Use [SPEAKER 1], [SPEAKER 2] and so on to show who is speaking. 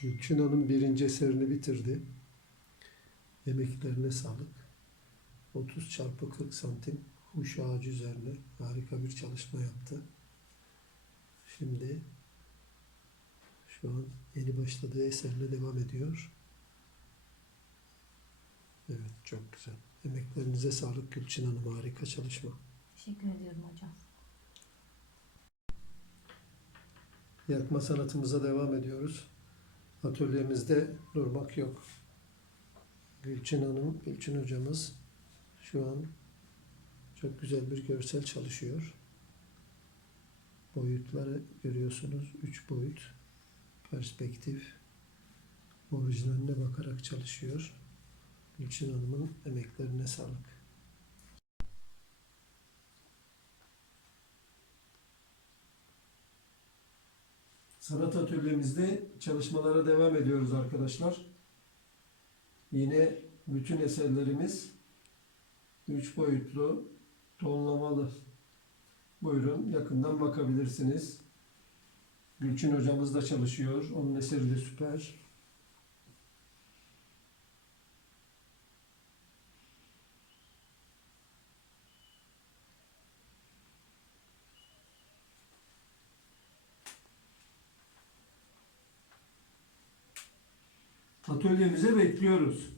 [SPEAKER 1] Gülçin Hanım birinci eserini bitirdi. Emeklerine sağlık. 30 çarpı 40 santim huş ağacı üzerine harika bir çalışma yaptı. Şimdi şu an yeni başladığı eserine devam ediyor. Evet çok güzel. Emeklerinize sağlık Gülçin Hanım. Harika çalışma.
[SPEAKER 2] Teşekkür ediyorum hocam.
[SPEAKER 1] Yakma sanatımıza devam ediyoruz. Atölyemizde durmak yok. Gülçin Hanım, Gülçin hocamız şu an çok güzel bir görsel çalışıyor. Boyutları görüyorsunuz. Üç boyut. Perspektif. Orijinaline bakarak çalışıyor. Gülçin Hanım'ın emeklerine sağlık. Sanat atölyemizde çalışmalara devam ediyoruz arkadaşlar. Yine bütün eserlerimiz üç boyutlu, tonlamalı. Buyurun yakından bakabilirsiniz. Gülçin hocamız da çalışıyor. Onun eseri de süper. Atölyemize bekliyoruz.